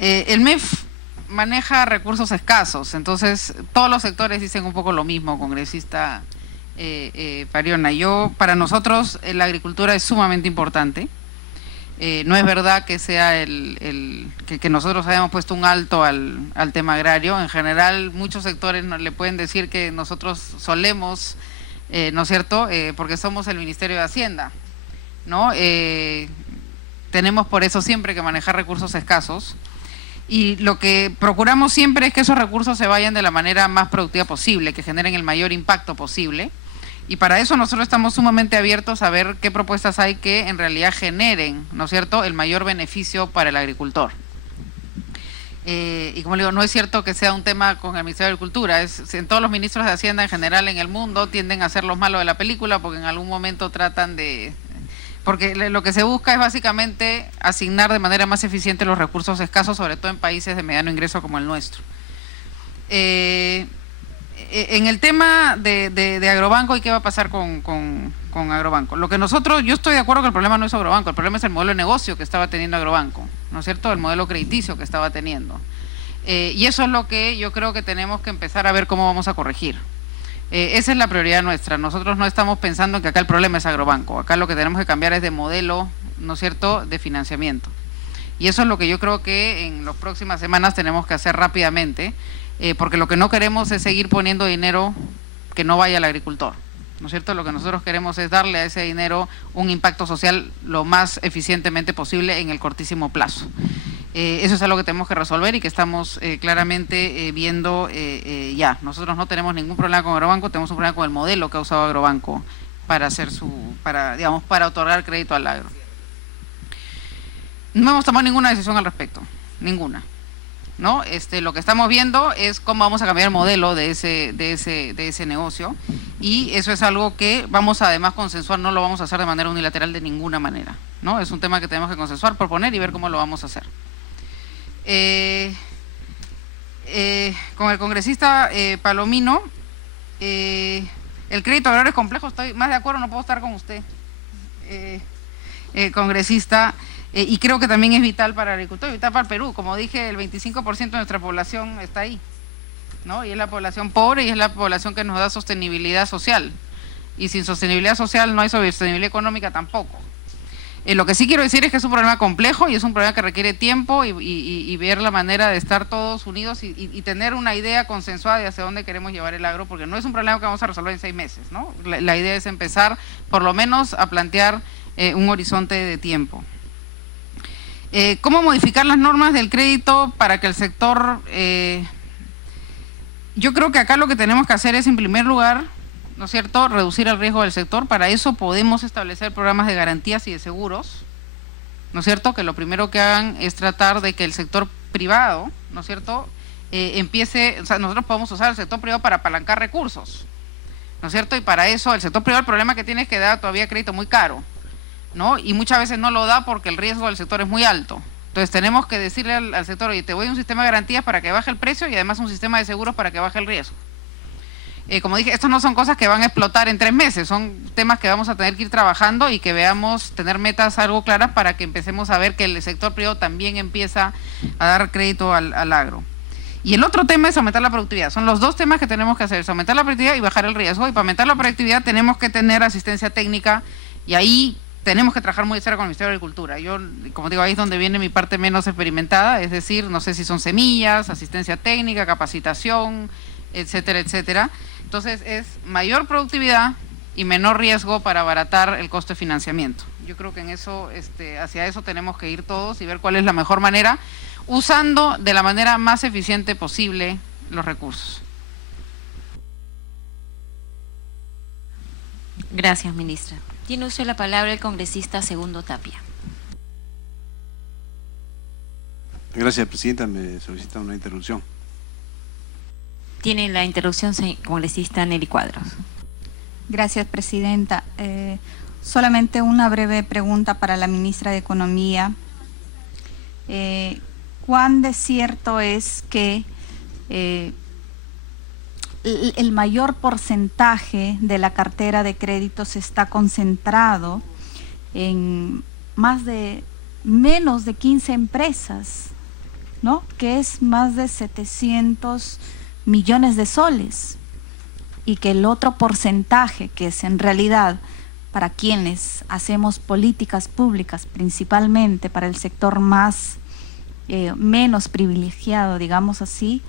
El MEF maneja recursos escasos, entonces todos los sectores dicen un poco lo mismo, congresista Pariona. Para nosotros la agricultura es sumamente importante. No es verdad que sea que nosotros hayamos puesto un alto al tema agrario. En general, muchos sectores le pueden decir que nosotros solemos, ¿no es cierto?, porque somos el Ministerio de Hacienda, ¿no? Tenemos por eso siempre que manejar recursos escasos. Y lo que procuramos siempre es que esos recursos se vayan de la manera más productiva posible, que generen el mayor impacto posible. Y para eso nosotros estamos sumamente abiertos a ver qué propuestas hay que en realidad generen, ¿no es cierto?, el mayor beneficio para el agricultor. Y como le digo, no es cierto que sea un tema con el Ministerio de Agricultura, en todos los ministros de Hacienda en general en el mundo tienden a ser los malos de la película porque en algún momento tratan de... Porque lo que se busca es básicamente asignar de manera más eficiente los recursos escasos, sobre todo en países de mediano ingreso como el nuestro. En el tema de Agrobanco y qué va a pasar con Agrobanco. Yo estoy de acuerdo que el problema no es Agrobanco, el problema es el modelo de negocio que estaba teniendo Agrobanco, ¿no es cierto?, el modelo crediticio que estaba teniendo. Y eso es lo que yo creo que tenemos que empezar a ver cómo vamos a corregir. Esa es la prioridad nuestra. Nosotros no estamos pensando en que acá el problema es Agrobanco. Acá lo que tenemos que cambiar es de modelo, ¿no es cierto?, de financiamiento. Y eso es lo que yo creo que en las próximas semanas tenemos que hacer rápidamente, porque lo que no queremos es seguir poniendo dinero que no vaya al agricultor, ¿no es cierto? Lo que nosotros queremos es darle a ese dinero un impacto social lo más eficientemente posible en el cortísimo plazo. Eso es algo que tenemos que resolver y que estamos claramente viendo ya. Nosotros no tenemos ningún problema con Agrobanco, tenemos un problema con el modelo que ha usado Agrobanco para para otorgar crédito al agro. No hemos tomado ninguna decisión al respecto, ninguna, ¿no? Lo que estamos viendo es cómo vamos a cambiar el modelo de ese negocio, y eso es algo que vamos a además consensuar, no lo vamos a hacer de manera unilateral de ninguna manera, ¿no? Es un tema que tenemos que consensuar, proponer y ver cómo lo vamos a hacer. Con el congresista Palomino, el crédito agrario es complejo, estoy más de acuerdo, no puedo estar con usted, congresista, y creo que también es vital para el agricultor, vital para el Perú. Como dije, el 25% de nuestra población está ahí, ¿no? Y es la población pobre y es la población que nos da sostenibilidad social, y sin sostenibilidad social no hay sostenibilidad económica tampoco. Lo que sí quiero decir es que es un problema complejo y es un problema que requiere tiempo y ver la manera de estar todos unidos y tener una idea consensuada de hacia dónde queremos llevar el agro, porque no es un problema que vamos a resolver en 6 meses, ¿no? La idea es empezar por lo menos a plantear un horizonte de tiempo. ¿Cómo modificar las normas del crédito para que el sector... yo creo que acá lo que tenemos que hacer es, en primer lugar, ¿no es cierto?, reducir el riesgo del sector. Para eso podemos establecer programas de garantías y de seguros, ¿no es cierto?, que lo primero que hagan es tratar de que el sector privado, ¿no es cierto?, nosotros podemos usar el sector privado para apalancar recursos, ¿no es cierto?, y para eso el sector privado, el problema que tiene es que da todavía crédito muy caro, ¿no? Y muchas veces no lo da porque el riesgo del sector es muy alto. Entonces tenemos que decirle al sector, oye, te voy a un sistema de garantías para que baje el precio y además un sistema de seguros para que baje el riesgo. Como dije, estos no son cosas que van a explotar en 3 meses, son temas que vamos a tener que ir trabajando y que veamos, tener metas algo claras para que empecemos a ver que el sector privado también empieza a dar crédito al agro. Y el otro tema es aumentar la productividad. Son los dos temas que tenemos que hacer, es aumentar la productividad y bajar el riesgo. Y para aumentar la productividad tenemos que tener asistencia técnica, y ahí tenemos que trabajar muy cerca con el Ministerio de Agricultura. Yo, como digo, ahí es donde viene mi parte menos experimentada, es decir, no sé si son semillas, asistencia técnica, capacitación, etcétera, etcétera. Entonces es mayor productividad y menor riesgo para abaratar el costo de financiamiento. Yo creo que en eso, hacia eso tenemos que ir todos y ver cuál es la mejor manera, usando de la manera más eficiente posible los recursos. Gracias, ministra. Tiene usted la palabra el congresista Segundo Tapia. Gracias, presidenta. Me solicita una interrupción. Tiene la interrupción, congresista Nelly Cuadros. Gracias, presidenta. Solamente una breve pregunta para la ministra de Economía. ¿Cuán de cierto es que el mayor porcentaje de la cartera de créditos está concentrado en menos de 15 empresas? ¿no? Que es más de 700 millones de soles, y que el otro porcentaje, que es en realidad para quienes hacemos políticas públicas, principalmente para el sector menos privilegiado, digamos así,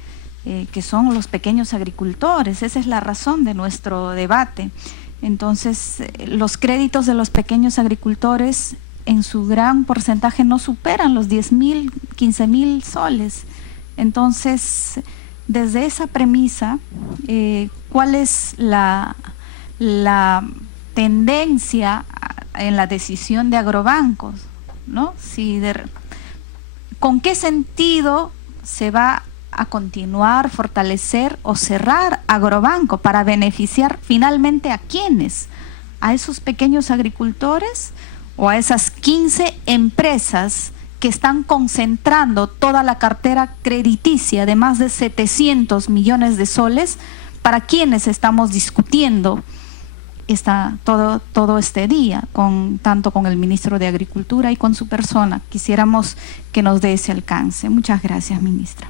que son los pequeños agricultores. Esa es la razón de nuestro debate. Entonces, los créditos de los pequeños agricultores en su gran porcentaje no superan los 10.000, 15.000 soles. Entonces, desde esa premisa, ¿cuál es la tendencia en la decisión de agrobancos, ¿no? ¿Con qué sentido se va a continuar, fortalecer o cerrar agrobanco para beneficiar finalmente a quiénes? ¿A esos pequeños agricultores o a esas 15 empresas que están concentrando toda la cartera crediticia de más de 700 millones de soles, para quienes estamos discutiendo todo este día, tanto con el ministro de Agricultura y con su persona? Quisiéramos que nos dé ese alcance. Muchas gracias, ministra.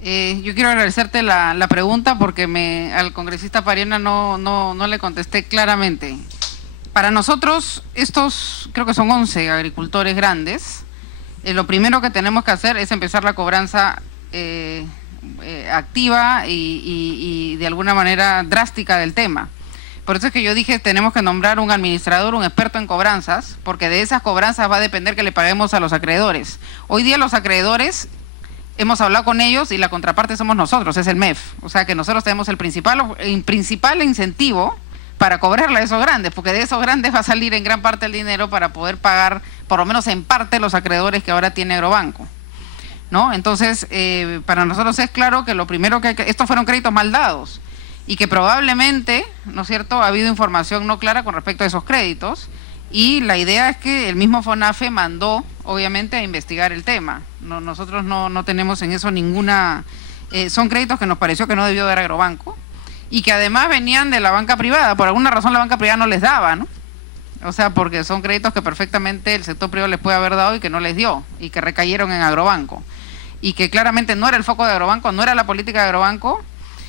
Yo quiero agradecerte la pregunta, porque al congresista Pariana no le contesté claramente. Para nosotros, estos creo que son 11 agricultores grandes. Lo primero que tenemos que hacer es empezar la cobranza activa y de alguna manera drástica del tema. Por eso es que yo dije, tenemos que nombrar un administrador, un experto en cobranzas, porque de esas cobranzas va a depender que le paguemos a los acreedores. Hoy día los acreedores, hemos hablado con ellos y la contraparte somos nosotros, es el MEF. O sea que nosotros tenemos el principal incentivo para cobrarle a esos grandes, porque de esos grandes va a salir en gran parte el dinero para poder pagar, por lo menos en parte, los acreedores que ahora tiene Agrobanco, ¿no? Entonces, para nosotros es claro que lo primero estos fueron créditos mal dados, y que probablemente, ¿no es cierto?, ha habido información no clara con respecto a esos créditos, y la idea es que el mismo FONAFE mandó, obviamente, a investigar el tema. Nosotros no tenemos en eso ninguna... son créditos que nos pareció que no debió dar Agrobanco, y que además venían de la banca privada. Por alguna razón la banca privada no les daba, ¿no? O sea, porque son créditos que perfectamente el sector privado les puede haber dado y que no les dio, y que recayeron en Agrobanco, y que claramente no era el foco de Agrobanco, no era la política de Agrobanco,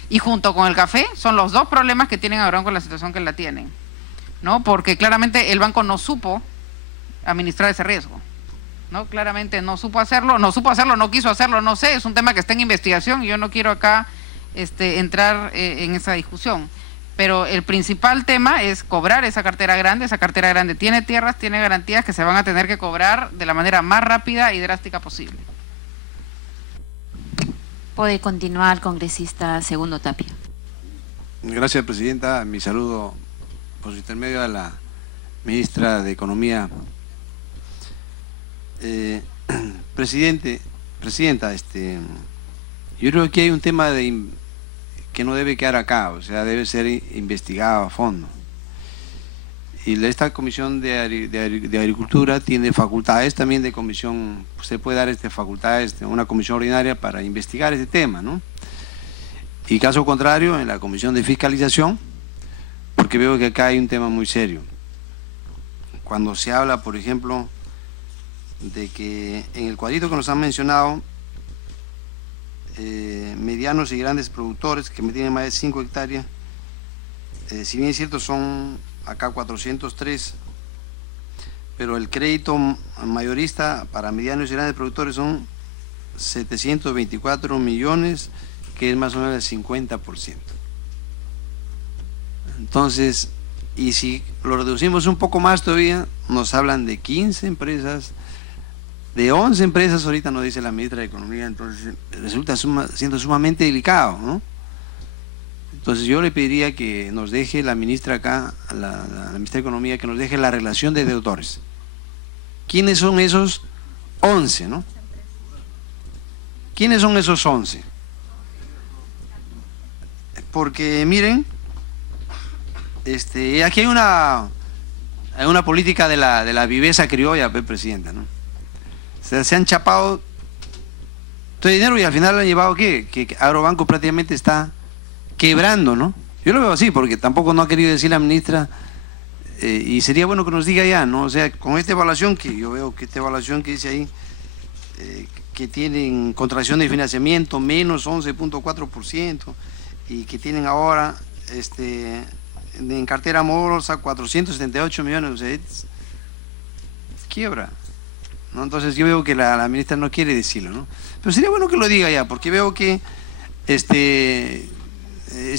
y junto con el café son los dos problemas que tienen Agrobanco en la situación que la tienen, ¿no? Porque claramente el banco no supo administrar ese riesgo, ¿no? Claramente no supo hacerlo, no quiso hacerlo, no sé, es un tema que está en investigación y yo no quiero acá entrar en esa discusión. Pero el principal tema es cobrar esa cartera grande. Esa cartera grande tiene tierras, tiene garantías que se van a tener que cobrar de la manera más rápida y drástica posible. Puede continuar, congresista Segundo Tapia. Gracias, presidenta. Mi saludo por su intermedio a la ministra de Economía. Presidenta, yo creo que hay un tema que no debe quedar acá, o sea, debe ser investigado a fondo. Y esta Comisión de Agricultura tiene facultades también de comisión, usted puede dar facultades de una comisión ordinaria para investigar este tema, ¿no? Y caso contrario, en la Comisión de Fiscalización, porque veo que acá hay un tema muy serio. Cuando se habla, por ejemplo, de que en el cuadrito que nos han mencionado, medianos y grandes productores que tienen más de 5 hectáreas, si bien es cierto son acá 403, pero el crédito mayorista para medianos y grandes productores son 724 millones, que es más o menos el 50%. Entonces, y si lo reducimos un poco más todavía, nos hablan de 15 empresas, de 11 empresas, ahorita nos dice la ministra de Economía, entonces resulta siendo sumamente delicado, ¿no? Entonces yo le pediría que nos deje la ministra acá, la ministra de Economía, que nos deje la relación de deudores. ¿Quiénes son esos 11, no? ¿Quiénes son esos 11? Porque miren, aquí hay una política de la viveza criolla, presidenta, ¿no? Se han chapado todo el dinero y al final han llevado ¿qué? Que Agrobanco prácticamente está quebrando, ¿no? Yo lo veo así, porque tampoco no ha querido decir la ministra, y sería bueno que nos diga ya, ¿no? O sea, con esta evaluación, que yo veo que esta evaluación que dice ahí, que tienen contracción de financiamiento menos 11.4% y que tienen ahora en cartera morosa 478 millones, o sea, es quiebra, ¿no? Entonces yo veo que la ministra no quiere decirlo, ¿no? Pero sería bueno que lo diga ya, porque veo que es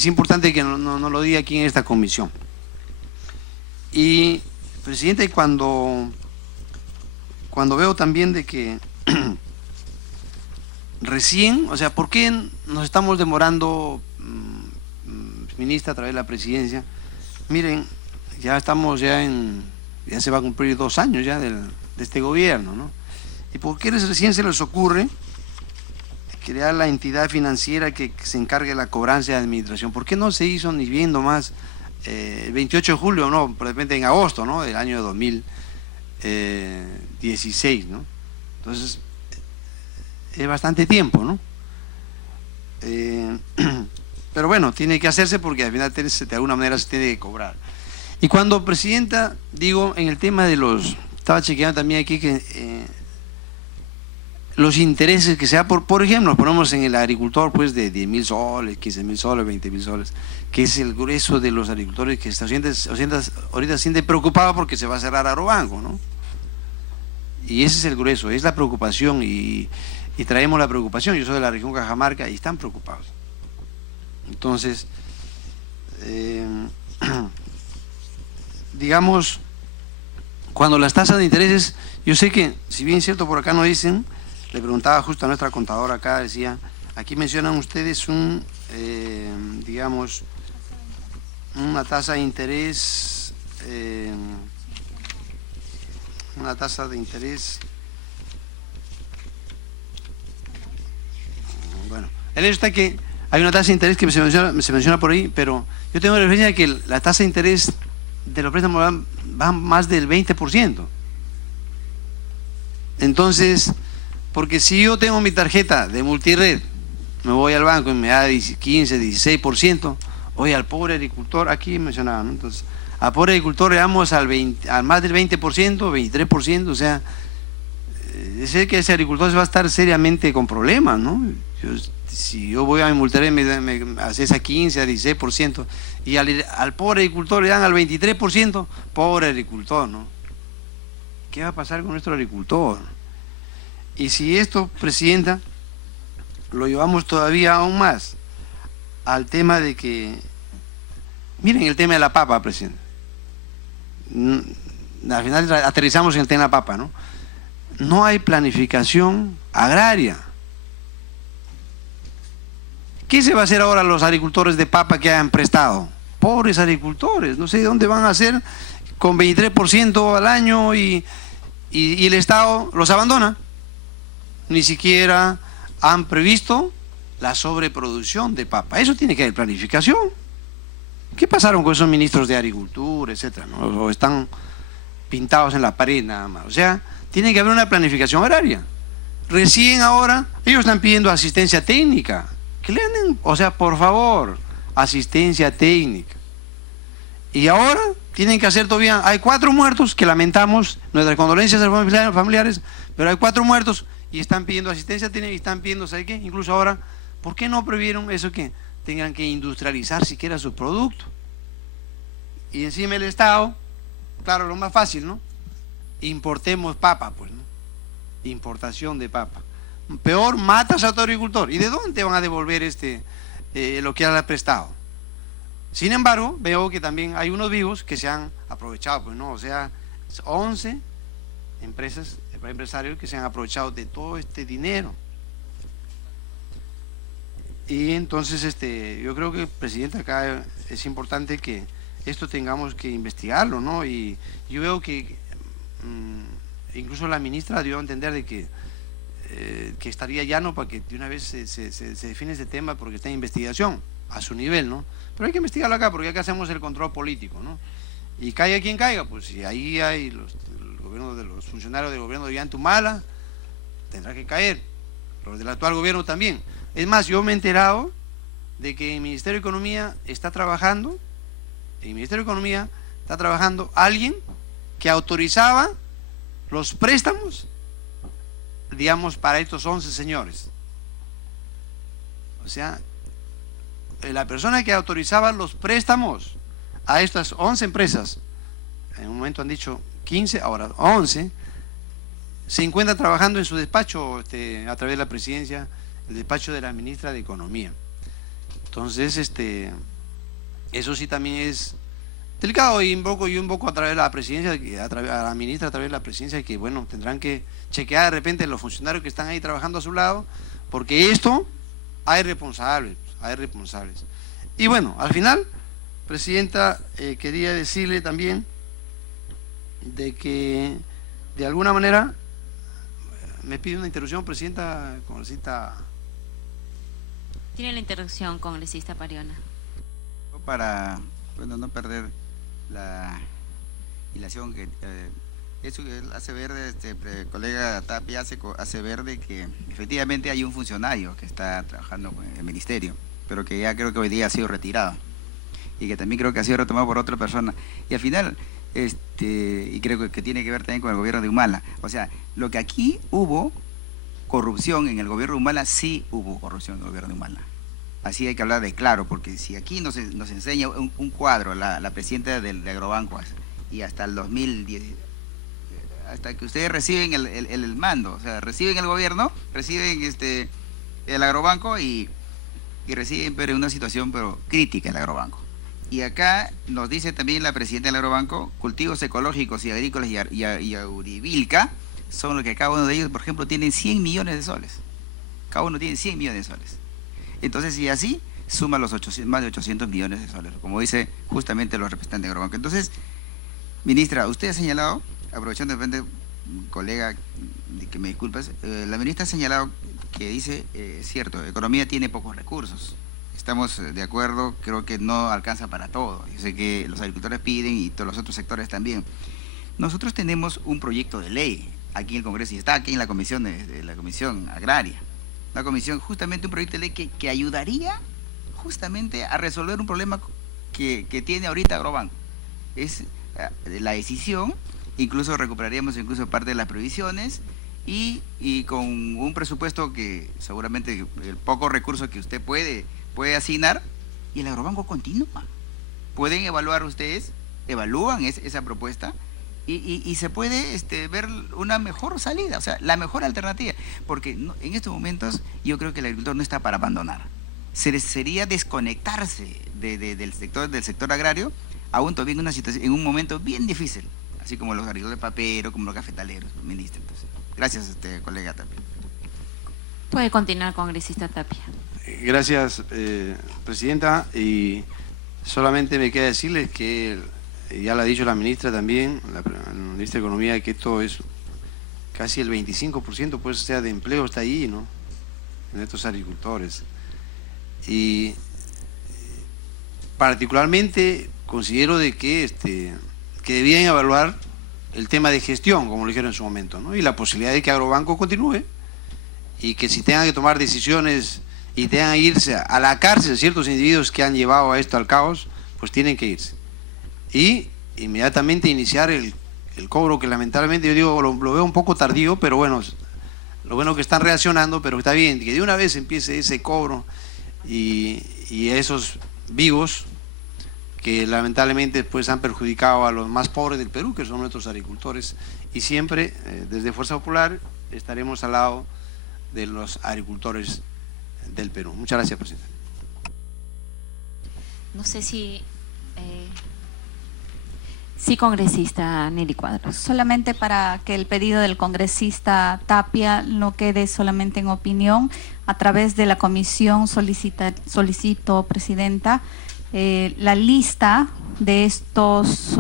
importante que no lo diga aquí en esta comisión. Y, presidente, cuando veo también de que recién, o sea, ¿por qué nos estamos demorando, ministra, a través de la presidencia? Miren, ya estamos ya se va a cumplir 2 años ya de este gobierno, ¿no? ¿Y por qué recién se les ocurre crear la entidad financiera que se encargue de la cobranza de administración? ¿Por qué no se hizo ni viendo más el 28 de julio, no, probablemente en agosto, ¿no?, del año 2016, ¿no? Entonces, es bastante tiempo, ¿no? Pero bueno, tiene que hacerse porque al final de alguna manera se tiene que cobrar. Y cuando, presidenta, digo, en el tema de estaba chequeando también aquí que los intereses que sea, por ejemplo, ponemos en el agricultor pues de 10.000 soles, 15.000 soles, 20.000 soles, que es el grueso de los agricultores que ahorita se siente preocupado porque se va a cerrar Agrobanco, ¿no? Y ese es el grueso, es la preocupación y traemos la preocupación. Yo soy de la región Cajamarca y están preocupados. Entonces, digamos, cuando las tasas de intereses, yo sé que, si bien es cierto, por acá no dicen, le preguntaba justo a nuestra contadora acá, decía, aquí mencionan ustedes digamos, una tasa de interés, bueno, el hecho está que hay una tasa de interés que se menciona por ahí, pero yo tengo la referencia de que la tasa de interés de los préstamos van más del 20%. Entonces, porque si yo tengo mi tarjeta de multired, me voy al banco y me da 15, 16%, oye, al pobre agricultor, aquí mencionaban, ¿no? Entonces, al pobre agricultor le damos al más del 20%, 23%, o sea, sé que ese agricultor va a estar seriamente con problemas, ¿no? Si yo voy a mi multired me hace esa 15, a 16%, y al pobre agricultor le dan al 23%, pobre agricultor, ¿no? ¿Qué va a pasar con nuestro agricultor? Y si esto, presidenta, lo llevamos todavía aún más al tema de que, miren el tema de la papa, presidente. Al final aterrizamos en el tema de la papa, ¿no? No hay planificación agraria. ¿Qué se va a hacer ahora a los agricultores de papa que hayan prestado? Pobres agricultores, no sé dónde van a hacer con 23% al año y el Estado los abandona. Ni siquiera han previsto la sobreproducción de papa. Eso tiene que haber planificación. ¿Qué pasaron con esos ministros de agricultura, etcétera, ¿no? O están pintados en la pared nada más. O sea, tiene que haber una planificación agraria. Recién ahora ellos están pidiendo asistencia técnica. Que le den, o sea, por favor, asistencia técnica. Y ahora tienen que hacer todavía, hay 4 muertos que lamentamos, nuestras condolencias a los familiares, pero hay 4 muertos y están pidiendo asistencia técnica y están pidiendo, ¿sabe qué? Incluso ahora, ¿por qué no previeron eso que tengan que industrializar siquiera su producto? Y encima el Estado, claro, lo más fácil, ¿no? Importemos papa, pues, ¿no? Importación de papa. Peor, matas a tu agricultor. ¿Y de dónde van a devolver lo que ha prestado? Sin embargo, veo que también hay unos vivos que se han aprovechado, pues, ¿no? O sea, 11 empresarios que se han aprovechado de todo este dinero. Y entonces, yo creo que, presidente, acá es importante que esto tengamos que investigarlo, ¿no? Y yo veo que incluso la ministra dio a entender de que estaría llano para que de una vez se define ese tema porque está en investigación a su nivel, ¿no? Pero hay que investigarlo acá porque acá hacemos el control político, ¿no? Y caiga quien caiga, pues si ahí hay los funcionarios del gobierno de Ollantumala, tendrá que caer, los del actual gobierno también. Es más, yo me he enterado de que el Ministerio de Economía está trabajando, alguien que autorizaba los préstamos digamos, para estos 11 señores. O sea, la persona que autorizaba los préstamos a estas 11 empresas, en un momento han dicho 15, ahora 11, se encuentra trabajando en su despacho a través de la presidencia, el despacho de la ministra de Economía. Entonces, eso sí también es delicado, y un poco a través de la presidencia, a la ministra a través de la presidencia, que bueno, tendrán que chequear de repente los funcionarios que están ahí trabajando a su lado, porque esto hay responsables. Y bueno, al final, presidenta, quería decirle también de que de alguna manera me pide una interrupción, presidenta, congresista. Tiene la interrupción, congresista Pariona. Para, bueno, no perder la hilación que eso hace ver, colega Tapia hace ver de que efectivamente hay un funcionario que está trabajando con el ministerio, pero que ya creo que hoy día ha sido retirado y que también creo que ha sido retomado por otra persona, y al final y creo que tiene que ver también con el gobierno de Humala. O sea, lo que aquí hubo corrupción en el gobierno de Humala, sí hubo corrupción en el gobierno de Humala. Así hay que hablar de claro, porque si aquí nos enseña un cuadro la presidenta de Agrobanco, y hasta el 2010, hasta que ustedes reciben el mando, o sea, reciben el gobierno, reciben el Agrobanco y reciben, pero en una situación crítica el Agrobanco. Y acá nos dice también la presidenta del Agrobanco, cultivos ecológicos y agrícolas y Aurivilca son los que cada uno de ellos, por ejemplo, tienen 100 millones de soles. Cada uno tiene 100 millones de soles. Entonces, y así suma los más de 800 millones de soles, como dice justamente los representantes de Agrobanco. Entonces, ministra, usted ha señalado, aprovechando de repente, colega, que me disculpas, la ministra ha señalado que dice, cierto, economía tiene pocos recursos. Estamos de acuerdo, creo que no alcanza para todo. Yo sé que los agricultores piden y todos los otros sectores también. Nosotros tenemos un proyecto de ley aquí en el Congreso y está aquí en la comisión, la comisión agraria. La comisión, justamente un proyecto de ley que ayudaría justamente a resolver un problema que tiene ahorita Agrobanco. Es la decisión, incluso recuperaríamos parte de las previsiones y con un presupuesto que seguramente el poco recurso que usted puede asignar, y el Agrobanco continúa. Pueden evaluar ustedes, evalúan esa propuesta y se puede ver una mejor salida, o sea, la mejor alternativa, porque en estos momentos yo creo que el agricultor no está para abandonar. Sería desconectarse del sector agrario, aún todavía en una situación, en un momento bien difícil, así como los agricultores de papero, como los cafetaleros, ministro. Entonces, gracias, colega Tapia. Puede continuar, congresista Tapia. Gracias, presidenta, y solamente me queda decirles que ya lo ha dicho la ministra también, la ministra de Economía, que esto es casi el 25%, pues, sea, de empleo está ahí, ¿no?, en estos agricultores. Y particularmente considero de que debían evaluar el tema de gestión, como lo dijeron en su momento, ¿no?, y la posibilidad de que Agrobanco continúe, y que si tengan que tomar decisiones y tengan que irse a la cárcel ciertos individuos que han llevado a esto al caos, pues tienen que irse. Y inmediatamente iniciar el cobro, que lamentablemente yo digo, lo veo un poco tardío, pero bueno, lo bueno que están reaccionando, pero está bien, que de una vez empiece ese cobro y esos vivos que lamentablemente pues han perjudicado a los más pobres del Perú, que son nuestros agricultores, y siempre desde Fuerza Popular estaremos al lado de los agricultores del Perú. Muchas gracias, presidente. No sé si... Sí, congresista Nelly Cuadros. Solamente para que el pedido del congresista Tapia no quede solamente en opinión, a través de la comisión solicito, presidenta, la lista de estos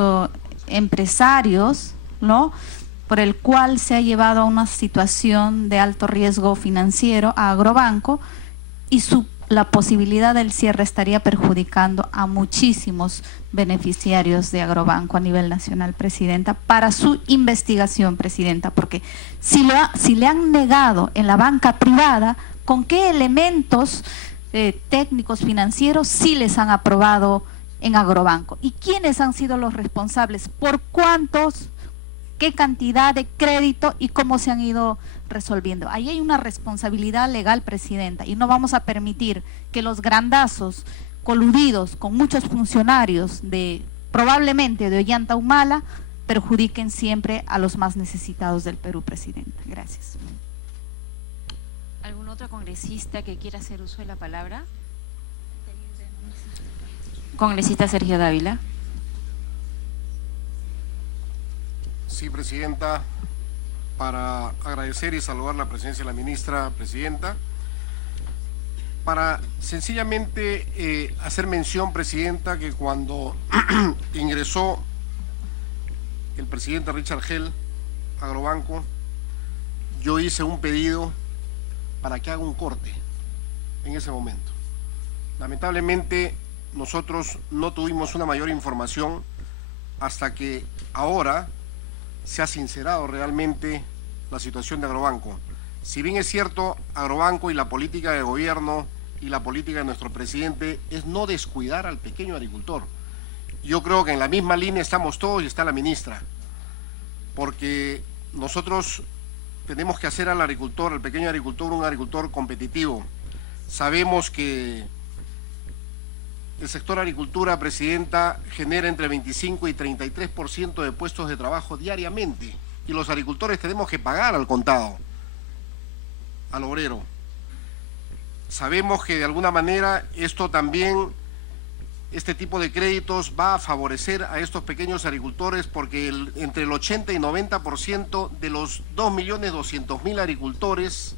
empresarios, ¿no?, por el cual se ha llevado a una situación de alto riesgo financiero a Agrobanco, y la posibilidad del cierre estaría perjudicando a muchísimos beneficiarios de Agrobanco a nivel nacional, presidenta, para su investigación, presidenta, porque si le han negado en la banca privada, ¿con qué elementos técnicos financieros sí les han aprobado en Agrobanco? ¿Y quiénes han sido los responsables? ¿Por cuántos qué cantidad de crédito y cómo se han ido resolviendo. Ahí hay una responsabilidad legal, Presidenta, y no vamos a permitir que los grandazos coludidos con muchos funcionarios probablemente de Ollanta Humala perjudiquen siempre a los más necesitados del Perú, Presidenta. Gracias. ¿Algún otro congresista que quiera hacer uso de la palabra? Congresista Sergio Dávila. Sí, Presidenta, para agradecer y saludar la presencia de la ministra Presidenta, para sencillamente hacer mención, Presidenta, que cuando ingresó el presidente Richard Hell a Agrobanco, yo hice un pedido para que haga un corte en ese momento. Lamentablemente nosotros no tuvimos una mayor información hasta que ahora se ha sincerado realmente la situación de Agrobanco. Si bien es cierto, Agrobanco y la política de gobierno y la política de nuestro presidente es no descuidar al pequeño agricultor. Yo creo que en la misma línea estamos todos y está la ministra, porque nosotros tenemos que hacer al agricultor, al pequeño agricultor, un agricultor competitivo. Sabemos que el sector agricultura, Presidenta, genera entre 25 y 33% de puestos de trabajo diariamente, y los agricultores tenemos que pagar al contado, al obrero. Sabemos que de alguna manera esto también, este tipo de créditos va a favorecer a estos pequeños agricultores, porque entre el 80 y 90% de los 2.200.000 agricultores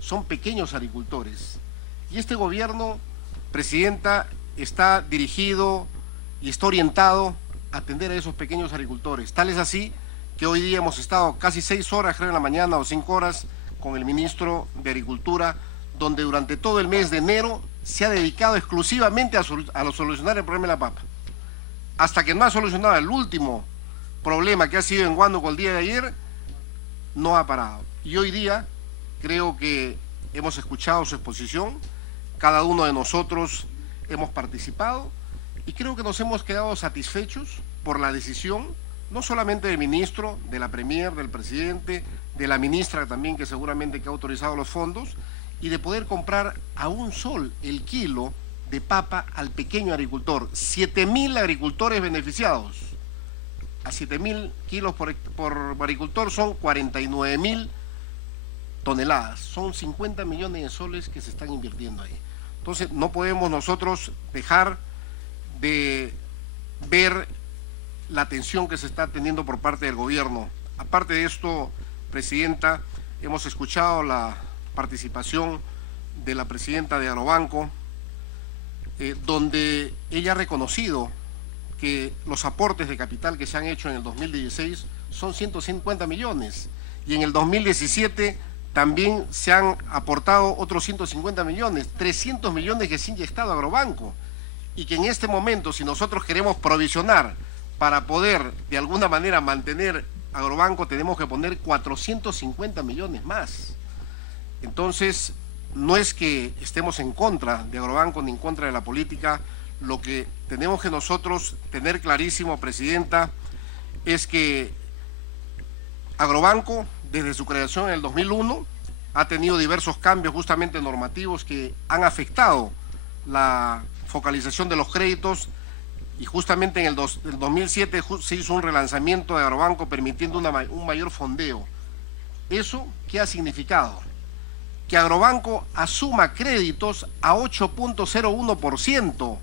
son pequeños agricultores. Y este gobierno, Presidenta, está dirigido y está orientado a atender a esos pequeños agricultores. Tal es así que hoy día hemos estado casi 6 horas, creo en la mañana, o 5 horas, con el ministro de Agricultura, donde durante todo el mes de enero se ha dedicado exclusivamente a solucionar el problema de la papa. Hasta que no ha solucionado el último problema, que ha sido en Huánuco el día de ayer, no ha parado. Y hoy día creo que hemos escuchado su exposición, cada uno de nosotros hemos participado y creo que nos hemos quedado satisfechos por la decisión, no solamente del ministro, de la premier, del presidente, de la ministra también, que seguramente que ha autorizado los fondos, y de poder comprar a un sol el kilo de papa al pequeño agricultor. 7.000 agricultores beneficiados. A 7.000 kilos por agricultor son 49.000 toneladas. Son 50 millones de soles que se están invirtiendo ahí. Entonces no podemos nosotros dejar de ver la atención que se está teniendo por parte del gobierno. Aparte de esto, Presidenta, hemos escuchado la participación de la presidenta de Agrobanco, donde ella ha reconocido que los aportes de capital que se han hecho en el 2016 son 150 millones y en el 2017 también se han aportado otros 150 millones, 300 millones que se ha inyectado a Agrobanco, y que en este momento, si nosotros queremos provisionar para poder de alguna manera mantener Agrobanco, tenemos que poner 450 millones más. Entonces, no es que estemos en contra de Agrobanco ni en contra de la política. Lo que tenemos que nosotros tener clarísimo, Presidenta, es que Agrobanco, desde su creación en el 2001, ha tenido diversos cambios justamente normativos que han afectado la focalización de los créditos, y justamente en el 2007 se hizo un relanzamiento de Agrobanco permitiendo un mayor fondeo. ¿Eso qué ha significado? Que Agrobanco asuma créditos a 8.01%.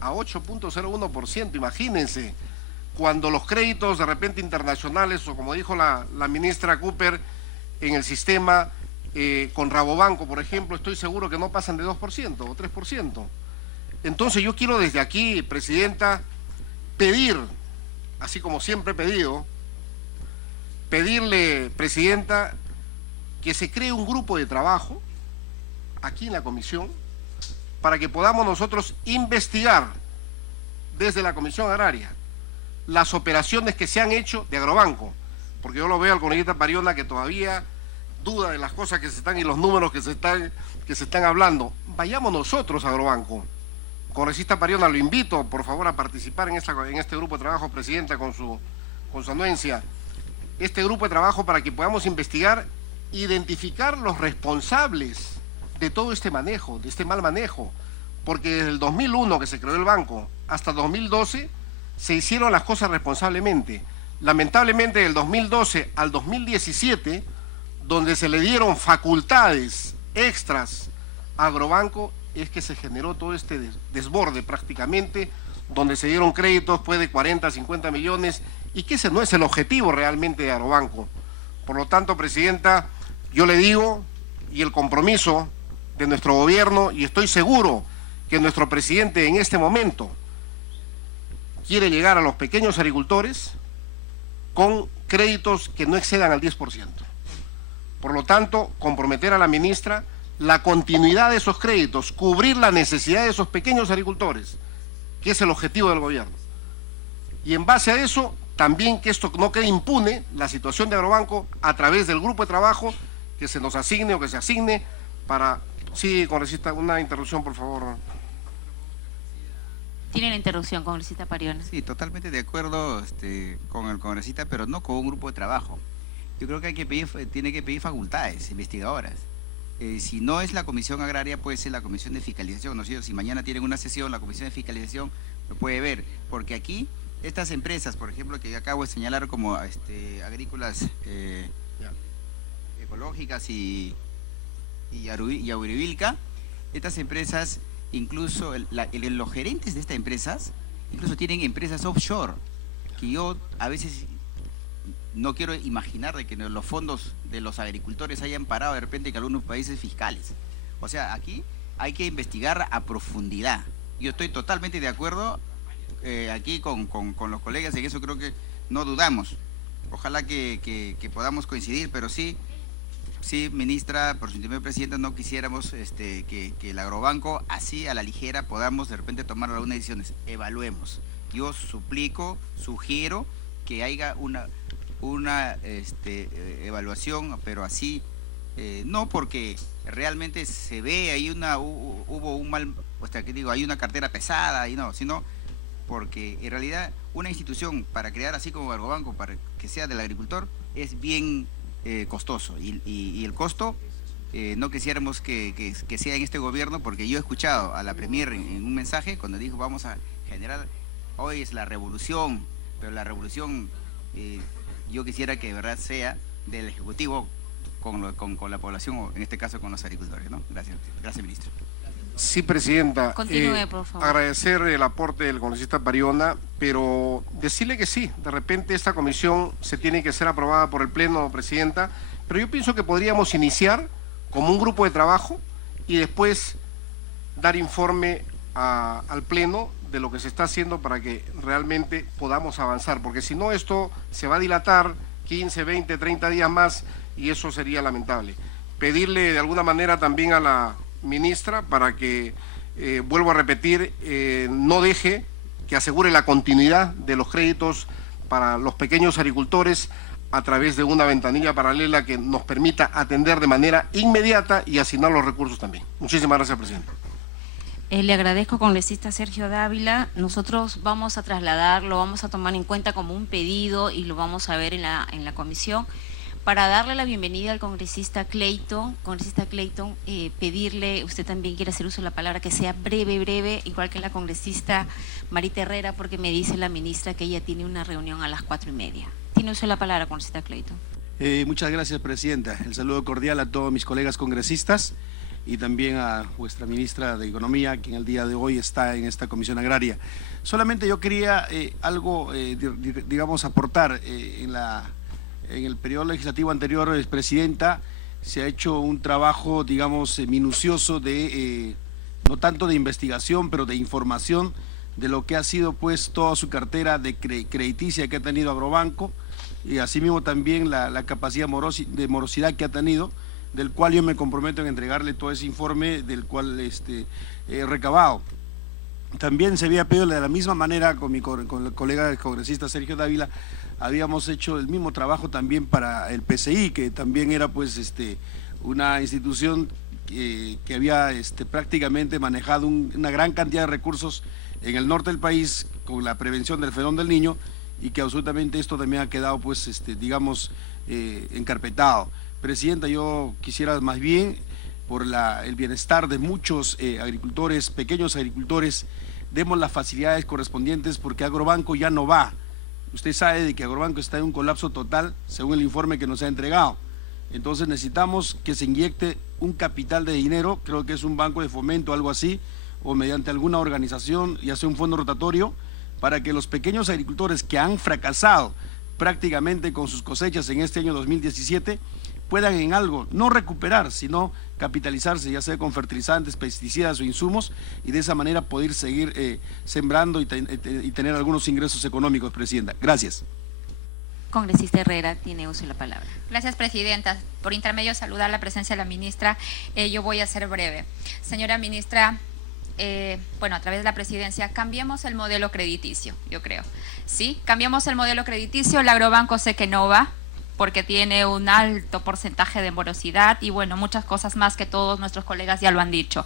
A 8.01%, imagínense, cuando los créditos de repente internacionales, o como dijo la ministra Cooper, en el sistema con Rabobanco, por ejemplo, estoy seguro que no pasan de 2% o 3%. Entonces yo quiero desde aquí, Presidenta, pedir, así como siempre he pedido, pedirle, Presidenta, que se cree un grupo de trabajo aquí en la comisión para que podamos nosotros investigar desde la Comisión Agraria las operaciones que se han hecho de Agrobanco, porque yo lo veo al congresista Pariona que todavía duda de las cosas que se están y los números que se están hablando. Vayamos nosotros a Agrobanco. Congresista Pariona, lo invito por favor a participar en este grupo de trabajo, Presidenta, con con su anuencia, este grupo de trabajo para que podamos investigar, identificar los responsables de todo este manejo, de este mal manejo, porque desde el 2001 que se creó el banco hasta 2012 se hicieron las cosas responsablemente. Lamentablemente del 2012 al 2017, donde se le dieron facultades extras a Agrobanco, es que se generó todo este desborde prácticamente, donde se dieron créditos pues, de 40, 50 millones, y que ese no es el objetivo realmente de Agrobanco. Por lo tanto, Presidenta, yo le digo, y el compromiso de nuestro gobierno, y estoy seguro que nuestro presidente en este momento quiere llegar a los pequeños agricultores con créditos que no excedan al 10%. Por lo tanto, comprometer a la ministra la continuidad de esos créditos, cubrir la necesidad de esos pequeños agricultores, que es el objetivo del gobierno. Y en base a eso, también que esto no quede impune, la situación de Agrobanco, a través del grupo de trabajo que se nos asigne o que se asigne para... Sí, congresista, una interrupción, por favor. Tiene la interrupción, congresista Pariona. Sí, totalmente de acuerdo con el congresista, pero no con un grupo de trabajo. Yo creo que tiene que pedir facultades investigadoras. Si no es la Comisión Agraria, puede ser la Comisión de Fiscalización, ¿no es cierto? Si mañana tienen una sesión, la Comisión de Fiscalización lo puede ver, porque aquí estas empresas, por ejemplo, que acabo de señalar como agrícolas ecológicas y Aurivilca, estas empresas, incluso los gerentes de estas empresas, incluso tienen empresas offshore, que yo a veces no quiero imaginar de que los fondos de los agricultores hayan parado de repente en algunos países fiscales. O sea, aquí hay que investigar a profundidad. Yo estoy totalmente de acuerdo aquí con los colegas, en eso creo que no dudamos. Ojalá que podamos coincidir, pero sí, ministra, por su intermedio, presidenta, no quisiéramos que el Agrobanco, así a la ligera, podamos de repente tomar algunas decisiones. Evaluemos. Yo sugiero que haya una evaluación, pero así, no porque realmente se ve ahí hubo un mal, hay una cartera pesada, y no, sino porque en realidad una institución para crear así como Agrobanco, para que sea del agricultor, es bien costoso, y el costo no quisiéramos que sea en este gobierno, porque yo he escuchado a la Premier en un mensaje cuando dijo vamos a generar, hoy es la revolución, pero la revolución yo quisiera que de verdad sea del Ejecutivo con la población, o en este caso con los agricultores, ¿no? Gracias, ministro. Sí, Presidenta. Continúe, por favor. Agradecer el aporte del congresista Pariona, pero decirle que sí, de repente esta comisión se tiene que ser aprobada por el Pleno, Presidenta, pero yo pienso que podríamos iniciar como un grupo de trabajo y después dar informe al Pleno de lo que se está haciendo para que realmente podamos avanzar, porque si no esto se va a dilatar 15, 20, 30 días más y eso sería lamentable. Pedirle de alguna manera también a la ministra para que, vuelvo a repetir, no deje, que asegure la continuidad de los créditos para los pequeños agricultores a través de una ventanilla paralela que nos permita atender de manera inmediata y asignar los recursos también. Muchísimas gracias, Presidente. Le agradezco, congresista Sergio Dávila. Nosotros vamos a trasladarlo, vamos a tomar en cuenta como un pedido y lo vamos a ver en la comisión. Para darle la bienvenida al congresista Clayton, pedirle, usted también quiere hacer uso de la palabra, que sea breve, igual que la congresista Marita Herrera, porque me dice la ministra que ella tiene una reunión a las 4:30. Tiene uso de la palabra, congresista Clayton. Muchas gracias, Presidenta. El saludo cordial a todos mis colegas congresistas y también a vuestra ministra de Economía, quien el día de hoy está en esta Comisión Agraria. Solamente yo quería digamos, aportar en el periodo legislativo anterior, Presidenta, se ha hecho un trabajo, digamos, minucioso no tanto de investigación, pero de información de lo que ha sido, pues, toda su cartera de crediticia que ha tenido Agrobanco, y asimismo también la capacidad de morosidad que ha tenido, del cual yo me comprometo en entregarle todo ese informe del cual he recabado. También se había pedido de la misma manera con el colega congresista Sergio Dávila, habíamos hecho el mismo trabajo también para el PCI, que también era pues una institución que había prácticamente manejado una gran cantidad de recursos en el norte del país con la prevención del fenómeno del Niño, y que absolutamente esto también ha quedado, pues, digamos, encarpetado. Presidenta, yo quisiera más bien, por el bienestar de muchos agricultores, pequeños agricultores, demos las facilidades correspondientes porque Agrobanco ya no va. Usted sabe de que Agrobanco está en un colapso total, según el informe que nos ha entregado. Entonces necesitamos que se inyecte un capital de dinero, creo que es un banco de fomento, algo así, o mediante alguna organización, ya sea un fondo rotatorio, para que los pequeños agricultores que han fracasado prácticamente con sus cosechas en este año 2017, puedan en algo, no recuperar, sino capitalizarse, ya sea con fertilizantes, pesticidas o insumos, y de esa manera poder seguir sembrando y tener algunos ingresos económicos, Presidenta. Gracias. Congresista Herrera, tiene uso de la palabra. Gracias, Presidenta. Por intermedio, saludar la presencia de la ministra. Yo voy a ser breve. Señora ministra, bueno, a través de la presidencia, cambiemos el modelo crediticio, yo creo. Sí, cambiemos el modelo crediticio. El Agrobanco sé que no va, porque tiene un alto porcentaje de morosidad y, bueno, muchas cosas más que todos nuestros colegas ya lo han dicho.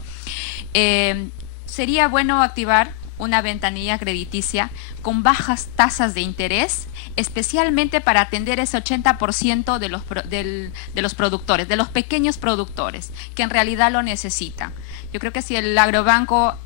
Sería bueno activar una ventanilla crediticia con bajas tasas de interés, especialmente para atender ese 80% de los productores, de los pequeños productores, que en realidad lo necesitan. Yo creo que si el Agrobanco,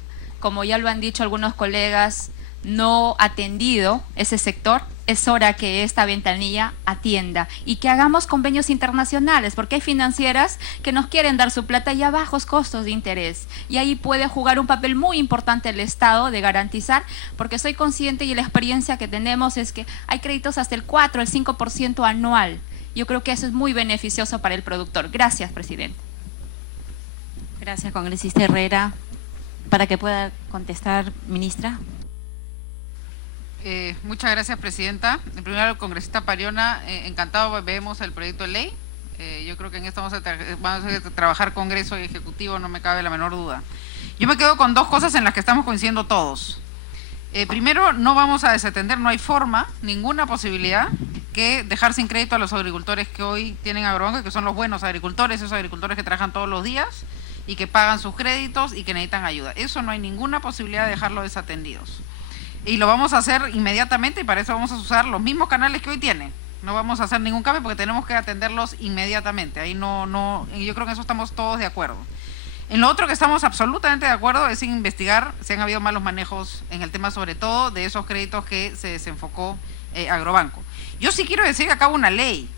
como ya lo han dicho algunos colegas, no ha atendido ese sector, es hora que esta ventanilla atienda y que hagamos convenios internacionales, porque hay financieras que nos quieren dar su plata y a bajos costos de interés. Y ahí puede jugar un papel muy importante el Estado de garantizar, porque soy consciente y la experiencia que tenemos es que hay créditos hasta el 4, el 5% anual. Yo creo que eso es muy beneficioso para el productor. Gracias, Presidente. Gracias, congresista Herrera. Para que pueda contestar, ministra. Muchas gracias, Presidenta. En primer lugar, congresista Pariona, encantado, vemos el proyecto de ley. Yo creo que en esto vamos a trabajar Congreso y Ejecutivo, no me cabe la menor duda. Yo me quedo con dos cosas en las que estamos coincidiendo todos. Primero, no vamos a desatender, no hay forma, ninguna posibilidad que dejar sin crédito a los agricultores que hoy tienen Agrobanco, que son los buenos agricultores, esos agricultores que trabajan todos los días y que pagan sus créditos y que necesitan ayuda. Eso no hay ninguna posibilidad de dejarlo desatendidos. Y lo vamos a hacer inmediatamente y para eso vamos a usar los mismos canales que hoy tienen. No vamos a hacer ningún cambio porque tenemos que atenderlos inmediatamente. Ahí yo creo que en eso estamos todos de acuerdo. En lo otro que estamos absolutamente de acuerdo es en investigar si han habido malos manejos en el tema, sobre todo de esos créditos que se desenfocó Agrobanco. Yo sí quiero decir que acá hubo una ley,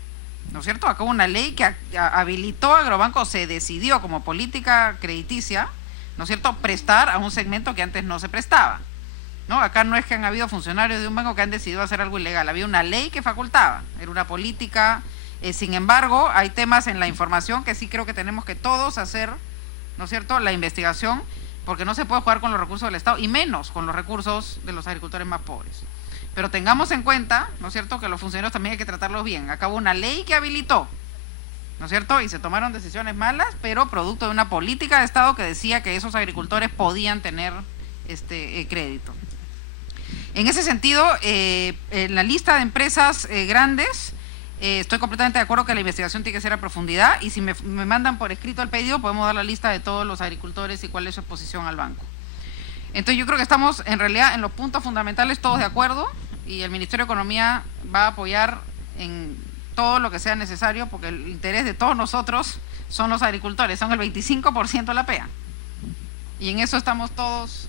¿no es cierto? Acá hubo una ley que habilitó a Agrobanco, se decidió como política crediticia, ¿no es cierto?, prestar a un segmento que antes no se prestaba. ¿No? Acá no es que han habido funcionarios de un banco que han decidido hacer algo ilegal, había una ley que facultaba, era una política, sin embargo, hay temas en la información que sí creo que tenemos que todos hacer, ¿no es cierto?, la investigación, porque no se puede jugar con los recursos del Estado, y menos con los recursos de los agricultores más pobres. Pero tengamos en cuenta, ¿no es cierto?, que los funcionarios también hay que tratarlos bien. Acá hubo una ley que habilitó, ¿no es cierto?, y se tomaron decisiones malas, pero producto de una política de Estado que decía que esos agricultores podían tener crédito. En ese sentido, en la lista de empresas grandes, estoy completamente de acuerdo que la investigación tiene que ser a profundidad y si me mandan por escrito el pedido, podemos dar la lista de todos los agricultores y cuál es su exposición al banco. Entonces yo creo que estamos en realidad en los puntos fundamentales todos de acuerdo y el Ministerio de Economía va a apoyar en todo lo que sea necesario porque el interés de todos nosotros son los agricultores, son el 25% de la PEA. Y en eso estamos todos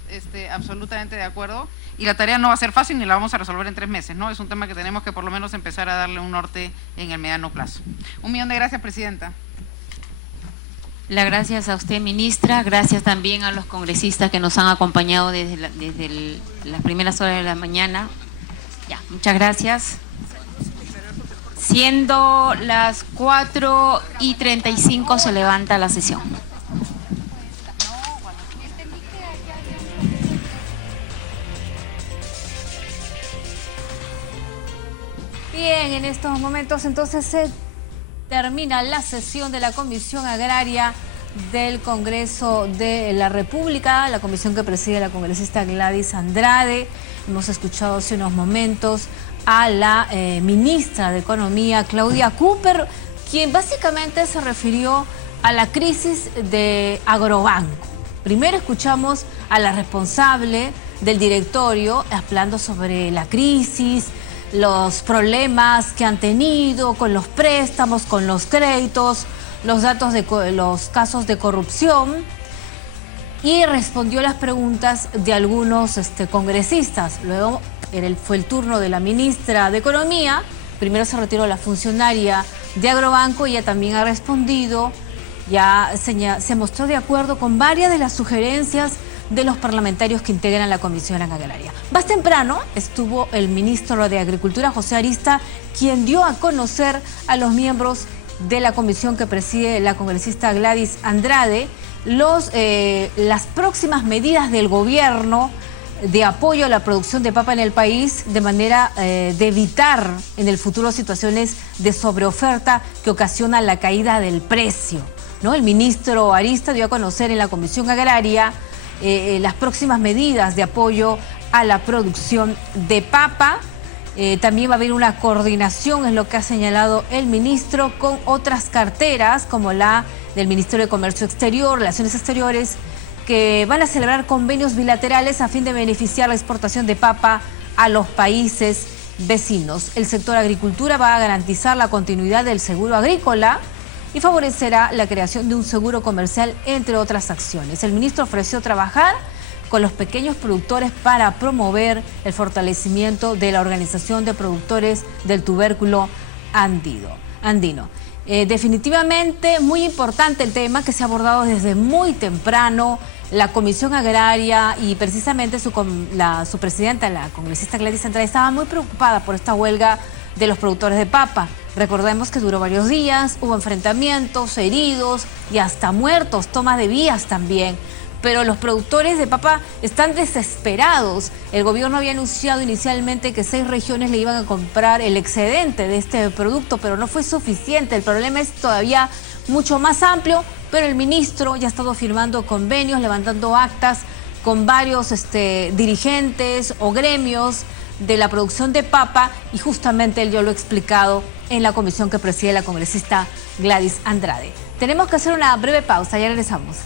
absolutamente de acuerdo. Y la tarea no va a ser fácil ni la vamos a resolver en 3 meses, ¿no? Es un tema que tenemos que por lo menos empezar a darle un norte en el mediano plazo. 1.000.000 de gracias, Presidenta. Las gracias a usted, ministra. Gracias también a los congresistas que nos han acompañado desde las primeras horas de la mañana. Ya, muchas gracias. Siendo las 4:35 se levanta la sesión. Bien, en estos momentos entonces se termina la sesión de la Comisión Agraria del Congreso de la República, la comisión que preside la congresista Gladys Andrade. Hemos escuchado hace unos momentos a la ministra de Economía, Claudia Cooper, quien básicamente se refirió a la crisis de Agrobanco. Primero escuchamos a la responsable del directorio hablando sobre la crisis, los problemas que han tenido con los préstamos, con los créditos, los datos de los casos de corrupción, y respondió las preguntas de algunos congresistas. Luego fue el turno de la ministra de Economía. Primero se retiró la funcionaria de Agrobanco y ella también ha respondido. Ya se mostró de acuerdo con varias de las sugerencias de los parlamentarios que integran la Comisión Agraria. Más temprano estuvo el ministro de Agricultura, José Arista, quien dio a conocer a los miembros de la comisión que preside la congresista Gladys Andrade las próximas medidas del gobierno de apoyo a la producción de papa en el país, de manera de evitar en el futuro situaciones de sobreoferta que ocasionan la caída del precio, ¿no? El ministro Arista dio a conocer en la Comisión Agraria las próximas medidas de apoyo a la producción de papa. También va a haber una coordinación, es lo que ha señalado el ministro, con otras carteras como la del Ministerio de Comercio Exterior, Relaciones Exteriores, que van a celebrar convenios bilaterales a fin de beneficiar la exportación de papa a los países vecinos. El sector agricultura va a garantizar la continuidad del seguro agrícola y favorecerá la creación de un seguro comercial, entre otras acciones. El ministro ofreció trabajar con los pequeños productores para promover el fortalecimiento de la Organización de Productores del Tubérculo Andino. Definitivamente muy importante el tema que se ha abordado desde muy temprano. La Comisión Agraria y precisamente su presidenta, la congresista Gladys Andrade, estaba muy preocupada por esta huelga de los productores de papa. Recordemos que duró varios días, hubo enfrentamientos, heridos y hasta muertos, tomas de vías también. Pero los productores de papa están desesperados. El gobierno había anunciado inicialmente que 6 regiones le iban a comprar el excedente de este producto, pero no fue suficiente. El problema es todavía mucho más amplio, pero el ministro ya ha estado firmando convenios, levantando actas con varios dirigentes o gremios de la producción de papa, y justamente él ya lo ha explicado en la comisión que preside la congresista Gladys Andrade. Tenemos que hacer una breve pausa, ya regresamos.